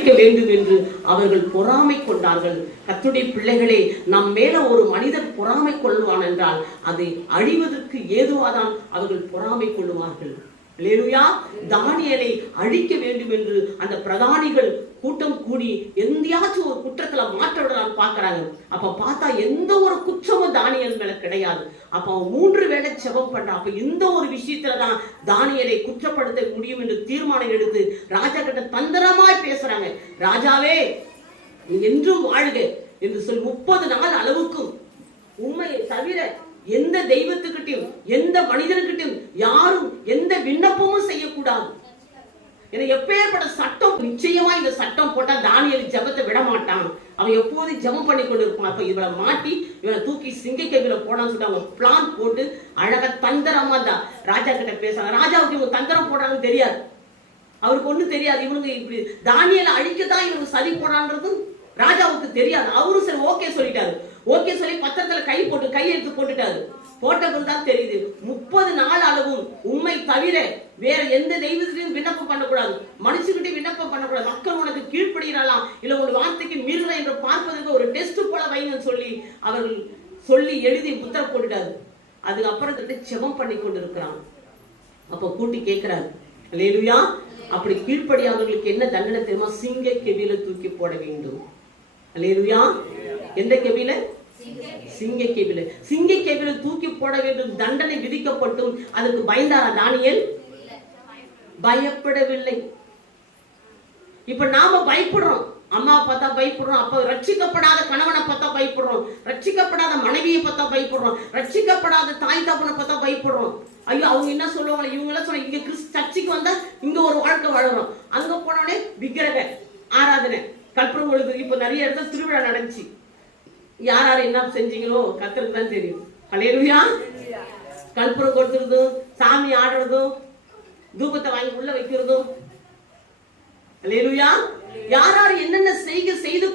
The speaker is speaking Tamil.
அழிக்க வேண்டும் என்று அவர்கள் பொறாமை கொண்டார்கள். கர்த்தருடைய பிள்ளைகளே, நம் மேல ஒரு மனிதன் பொறாமை கொள்வான் என்றால் அதை அழிவதற்கு ஏதுவாதான் அவர்கள் பொறாமை கொள்ளுவார்கள். அல்லேலூயா. தானியேலை அழிக்க வேண்டும் என்று அந்த பிரதானிகள் கூட்டம் கூடி எந்தையாச்சும் ஒரு குற்றத்துல மாற்ற விடலாம் பாக்குறாங்க. அப்ப பார்த்தா எந்த ஒரு குற்றமும் தானியேல் மேல கிடையாது. அப்ப அவன் 3 வேளை ஜெபம் பண்றான். அப்ப இந்த ஒரு விஷயத்துலதான் தானியேலை குற்றப்படுத்த முடியும் என்று தீர்மானம் எடுத்து ராஜா கிட்ட தந்திரமாய் பேசுறாங்க. ராஜாவே, நீ என்றும் வாழ்க என்று சொல்லி 30 நாள் அளவுக்கும் உண்மையை தவிர எந்த தெய்வத்துக்கிட்டையும் எந்த மனிதனுக்கிட்டையும் யாரும் எந்த விண்ணப்பமும் செய்யக்கூடாது. எப்பேற்பட்ட சட்டம், நிச்சயமா இந்த சட்டம் போட்டா தானியேல் ஜெபத்தை விட மாட்டான். அவன் எப்போதும் ஜெபம் பண்ணி கொண்டு இருப்பான். அப்ப இவனை மாட்டி இவனை தூக்கி சிங்கக்கவில போடான்னு சொல்லிட்டு அவங்க பிளான் போட்டு அழகா தந்திரமா தான் ராஜா கிட்ட பேசுறாங்க. ராஜாவுக்கு இவங்க தந்திரம் போடுறாங்கன்னு தெரியாது, அவருக்கு ஒண்ணு தெரியாது. இவனுங்க இப்படி தானியேலை அழிக்கதான் இவனுக்கு சதி போடான்றதும் ராஜாவுக்கு தெரியாது. அவரும் சரி ஓகே சொல்லிட்டாரு. ஓகே சொல்லி பத்திரத்துல கையெழுத்து போட்டுட்டாரு. போட்டப்பன் தான் தெரியுது 30 நாள் அளவும் உண்மை தவிர வேற எந்த தெய்வத்திலையும் விண்ணப்பம் பண்ணக்கூடாது, மனுஷங்கிட்ட விண்ணப்பம் பண்ணக்கூடாது. மக்கள் உனக்கு கீழ்ப்படுகிறாளாம் இல்ல உன் வார்த்தைக்கு மீறுற என்று பார்ப்பதற்கு ஒரு டெஸ்ட் போல வைங்கன்னு சொல்லி அவர்கள் சொல்லி எழுதி முத்திர போட்டுட்டாரு. அதுக்கப்புறம் ஜெபம் பண்ணி கொண்டு இருக்கிறான். அப்ப கூட்டி கேட்கிறாரு, அல்லேலூயா, அப்படி கீழ்ப்படியாதவர்களுக்கு என்ன தண்டனை தெரியுமா? சிங்க கெபியில தூக்கி போட வேண்டும். அல்லேலூயா. எந்த கெபியில? சிங்க கெபியில. சிங்க கெபியில தூக்கி போட வேண்டும் தண்டனை விதிக்கப்பட்டும் அதுக்கு பயந்தாரா தானியேல்? பயப்படவில்லை. இப்ப நாம பயப்படுறோம். அம்மா பார்த்தா பயப்படுறோம், அப்ப ரட்சிக்கப்படாத கணவனை பார்த்தா பயப்படுறோம், ரட்சிக்கப்படாத மனைவியை பார்த்தா பயப்படுறோம், ரட்சிக்கப்படாத தாய் தகப்பனை பார்த்தா பயப்படுறோம். ஐயோ அவங்க என்ன சொல்லுவாங்க, இவங்க எல்லாம் சொன்ன இங்க சர்ச்சுக்கு வந்தா இங்க ஒரு வாழ்க்கை வாழறோம், அங்க போனோடனே விக்கிரக ஆராதனை கற்பூரம் கொளுத்து. இப்ப நிறைய இடத்துல திருவிழா நடந்துச்சு. யார் யார் என்ன செஞ்சீங்களோ கர்த்தருக்கு தான் தெரியும். அல்லேலூயா. கற்பூரம் கொடுத்துறதும் சாமி ஆடுறதும் தூபத்தை வாங்கி உள்ள வைக்கிறதும், அல்லேலூயா, யார் யார் என்னென்ன செய்து